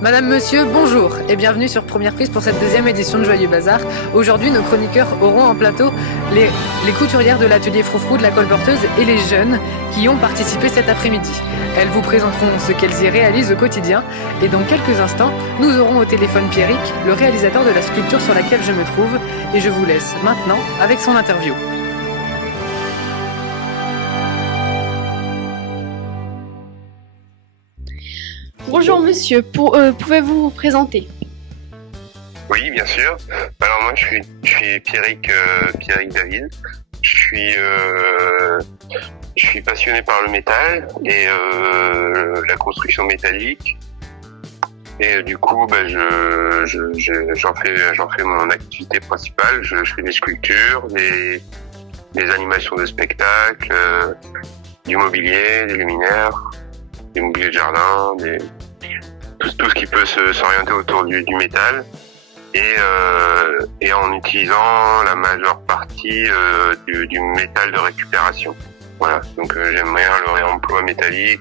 Madame, monsieur, bonjour et bienvenue sur Première Prise pour cette deuxième édition de Joyeux Bazar. Aujourd'hui, nos chroniqueurs auront en plateau les couturières de l'atelier Froufrou de la Colporteuse et les jeunes qui y ont participé cet après-midi. Elles vous présenteront ce qu'elles y réalisent au quotidien et dans quelques instants, nous aurons au téléphone Pierrick, le réalisateur de la sculpture sur laquelle je me trouve, et je vous laisse maintenant avec son interview. Bonjour monsieur, pouvez-vous vous présenter? Oui, bien sûr. Alors moi, je suis Pierrick David. Je suis passionné par le métal et la construction métallique. Et du coup, j'en fais mon activité principale. Je fais des sculptures, des animations de spectacles, du mobilier, des luminaires, des mobiliers de jardin, tout ce qui peut s'orienter autour du métal. Et en utilisant la majeure partie du métal de récupération. Voilà, donc j'aime bien le réemploi métallique,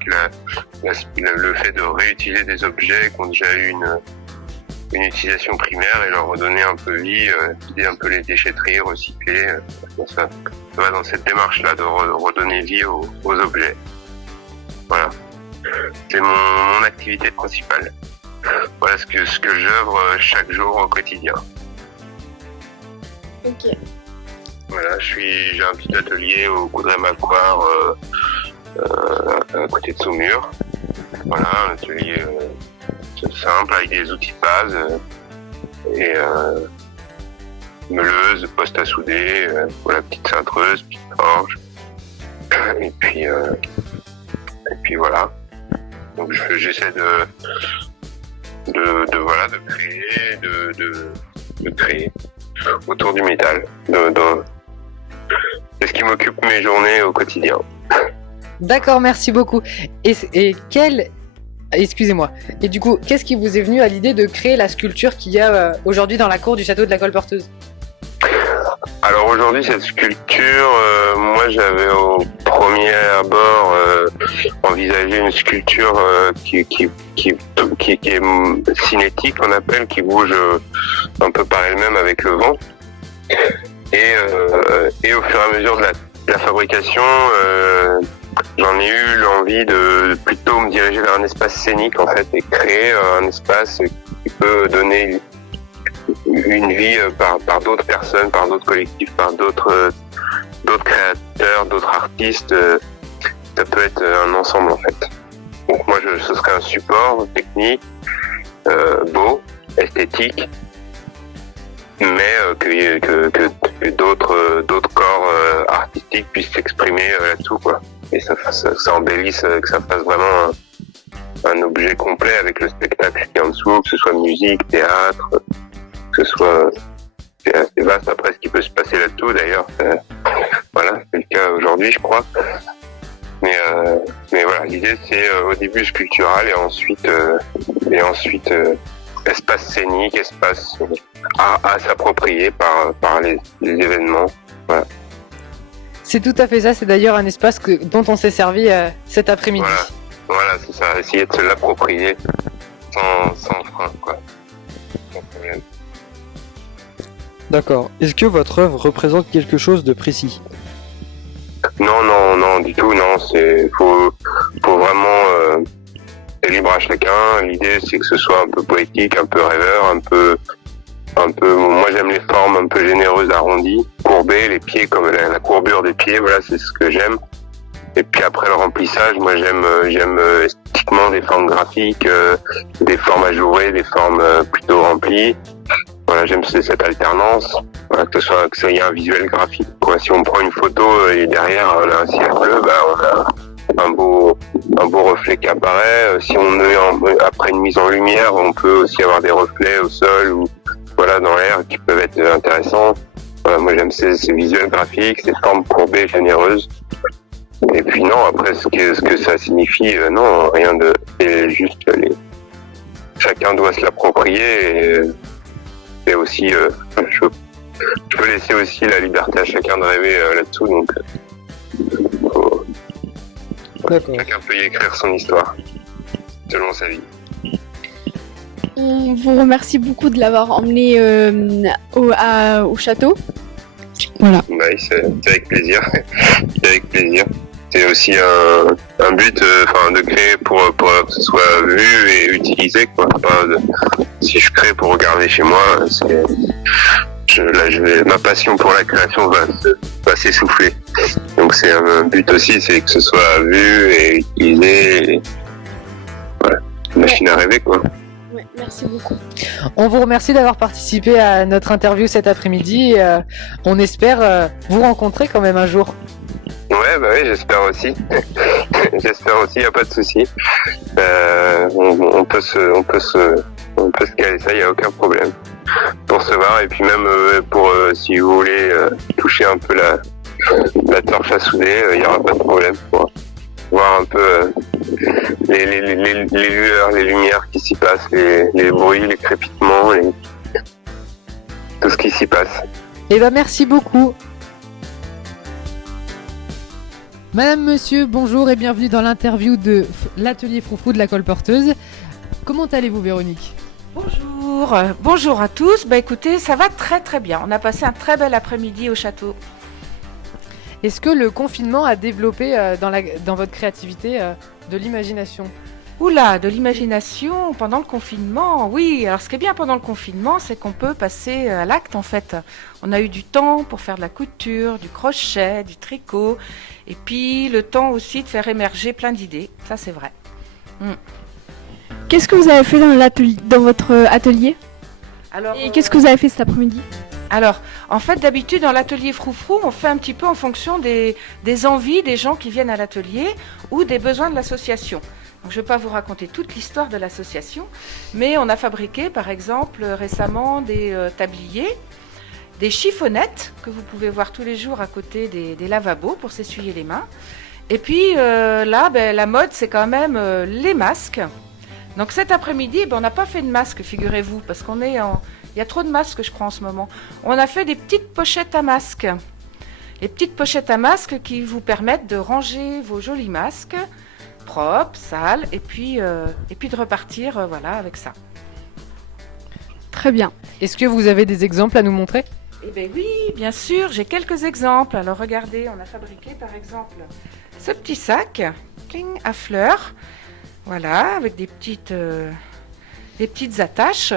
le fait de réutiliser des objets qui ont déjà eu une utilisation primaire et leur redonner un peu vie, vider un peu les déchetteries, recycler. Ça va dans cette démarche-là de redonner vie aux objets. Voilà, c'est mon activité principale. Voilà ce que j'œuvre chaque jour au quotidien. Ok. Voilà, j'ai un petit atelier au Coudray-Macquart à côté de Saumur. Voilà, un atelier simple avec des outils de base et meuleuse, poste à souder, voilà, petite cintreuse, petite forge. Et puis voilà. Donc j'essaie de créer autour du métal. C'est ce qui m'occupe mes journées au quotidien. D'accord, merci beaucoup. Excusez-moi. Et du coup, qu'est-ce qui vous est venu à l'idée de créer la sculpture qu'il y a aujourd'hui dans la cour du château de la Colporteuse? Alors aujourd'hui, cette sculpture, moi j'avais au premier abord envisagé une sculpture qui est cinétique, on appelle, qui bouge un peu par elle-même avec le vent. Et au fur et à mesure de la fabrication, j'en ai eu l'envie de plutôt me diriger vers un espace scénique en fait et créer un espace qui peut donner une vie par d'autres personnes, par d'autres collectifs, par d'autres créateurs, d'autres artistes. Ça peut être un ensemble en fait. Donc moi, ce serait un support technique, beau, esthétique, mais que d'autres corps artistiques puissent s'exprimer là-dessous, quoi. Et ça embellisse, que ça fasse vraiment un objet complet avec le spectacle qui est en dessous, que ce soit musique, théâtre, que ce soit... C'est assez vaste après ce qui peut se passer là-dessous d'ailleurs. Voilà, c'est le cas aujourd'hui, je crois. Mais voilà, l'idée c'est au début sculptural et ensuite espace scénique, espace à s'approprier par les événements. Voilà. C'est tout à fait ça, c'est d'ailleurs un espace dont on s'est servi cet après-midi. Voilà, c'est ça, essayer de se l'approprier sans frein, quoi. Sans problème. D'accord. Est-ce que votre œuvre représente quelque chose de précis? Non, du tout, non. Faut vraiment c'est libre à chacun. L'idée, c'est que ce soit un peu poétique, un peu rêveur, un peu. Moi, j'aime les formes un peu généreuses, arrondies, courbées, les pieds comme la courbure des pieds. Voilà, c'est ce que j'aime. Et puis après le remplissage, moi, j'aime esthétiquement des formes graphiques, des formes ajourées, des formes plutôt remplies. Voilà, j'aime cette alternance. Voilà, que il y ait un visuel graphique, quoi. Si on prend une photo et derrière on a un ciel bleu, on a un beau reflet qui apparaît. Si on est après une mise en lumière, on peut aussi avoir des reflets au sol ou voilà dans l'air qui peuvent être intéressants. Voilà, moi j'aime ces visuels graphiques, ces formes courbées, généreuses. Et puis non, après ce que ça signifie, non, rien de, c'est juste chacun doit se l'approprier et aussi, je peux laisser aussi la liberté à chacun de rêver là-dessous, donc D'accord. chacun peut y écrire son histoire, selon sa vie. On vous remercie beaucoup de l'avoir emmené au château. Voilà. Bah, c'est avec plaisir. C'est avec plaisir. C'est aussi un but de créer pour que ce soit vu et utilisé, quoi. Si je crée pour regarder chez moi, ma passion pour la création va s'essouffler. Donc c'est un but aussi, c'est que ce soit vu et utilisé. Et voilà. Machine à rêver, quoi. Ouais, merci beaucoup. On vous remercie d'avoir participé à notre interview cet après-midi. On espère vous rencontrer quand même un jour. Ouais, bah oui, j'espère aussi. J'espère aussi, y a pas de souci. On peut se caler ça, y a aucun problème. Pour se voir et puis même si vous voulez toucher un peu la torche à souder, y aura pas de problème pour voir un peu les lueurs, les lumières qui s'y passent, les bruits, les crépitements, tout ce qui s'y passe. Eh ben merci beaucoup. Madame, monsieur, bonjour et bienvenue dans l'interview de l'atelier Froufrou de la Colporteuse. Comment allez-vous, Véronique ? Bonjour à tous. Bah écoutez, ça va très très bien. On a passé un très bel après-midi au château. Est-ce que le confinement a développé dans votre créativité de l'imagination ? Oula, de l'imagination pendant le confinement, oui. Alors ce qui est bien pendant le confinement, c'est qu'on peut passer à l'acte en fait. On a eu du temps pour faire de la couture, du crochet, du tricot, et puis le temps aussi de faire émerger plein d'idées. Ça c'est vrai. Qu'est-ce que vous avez fait dans votre atelier? Alors, Et qu'est-ce que vous avez fait cet après-midi? Alors, en fait, d'habitude, dans l'atelier Froufrou, on fait un petit peu en fonction des envies des gens qui viennent à l'atelier ou des besoins de l'association. Donc, je ne vais pas vous raconter toute l'histoire de l'association, mais on a fabriqué, par exemple, récemment des tabliers, des chiffonnettes que vous pouvez voir tous les jours à côté des lavabos pour s'essuyer les mains. Et puis là, la mode, c'est quand même les masques. Donc cet après-midi, on n'a pas fait de masques, figurez-vous, parce qu'il y a trop de masques, je crois, en ce moment. On a fait des petites pochettes à masques. Les petites pochettes à masques qui vous permettent de ranger vos jolis masques, propres, sales, et puis de repartir voilà, avec ça. Très bien. Est-ce que vous avez des exemples à nous montrer ? Eh bien oui, bien sûr, j'ai quelques exemples. Alors regardez, on a fabriqué par exemple ce petit sac à fleurs, voilà, avec des petites attaches.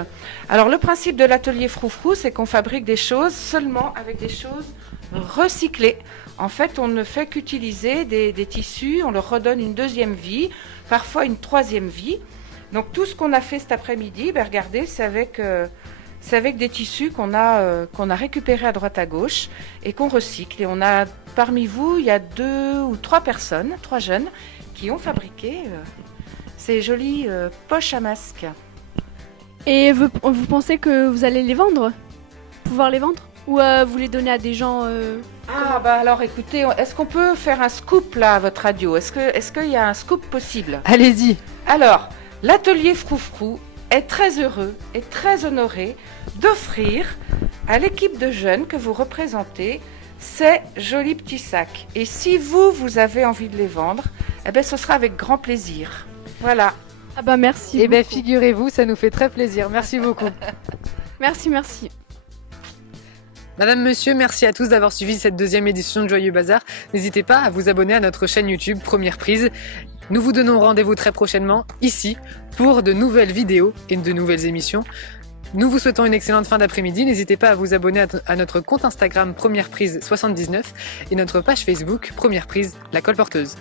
Alors le principe de l'atelier Froufrou, c'est qu'on fabrique des choses seulement avec des choses recyclées. En fait, on ne fait qu'utiliser des tissus, on leur redonne une deuxième vie, parfois une troisième vie. Donc tout ce qu'on a fait cet après-midi, regardez, c'est avec des tissus qu'on a récupérés à droite à gauche et qu'on recycle. Et on a, parmi vous, il y a 2 ou 3 personnes, 3 jeunes, qui ont fabriqué ces jolies poches à masque. Et vous pensez que vous allez les vendre? Pouvoir les vendre? Ou vous les donnez à des gens Alors écoutez, est-ce qu'on peut faire un scoop là à votre radio? Est-ce qu'il y a un scoop possible? Allez-y. Alors, l'atelier Froufrou est très heureux et très honoré d'offrir à l'équipe de jeunes que vous représentez ces jolis petits sacs. Et si vous avez envie de les vendre, ce sera avec grand plaisir. Voilà. Ah bah merci. Eh bien, beaucoup. figurez-vous, ça nous fait très plaisir. Merci beaucoup. Merci. Madame, monsieur, merci à tous d'avoir suivi cette 2e édition de Joyeux Bazar. N'hésitez pas à vous abonner à notre chaîne YouTube Première Prise. Nous vous donnons rendez-vous très prochainement, ici, pour de nouvelles vidéos et de nouvelles émissions. Nous vous souhaitons une excellente fin d'après-midi. N'hésitez pas à vous abonner à notre compte Instagram Première Prise 79 et notre page Facebook Première Prise, la colporteuse.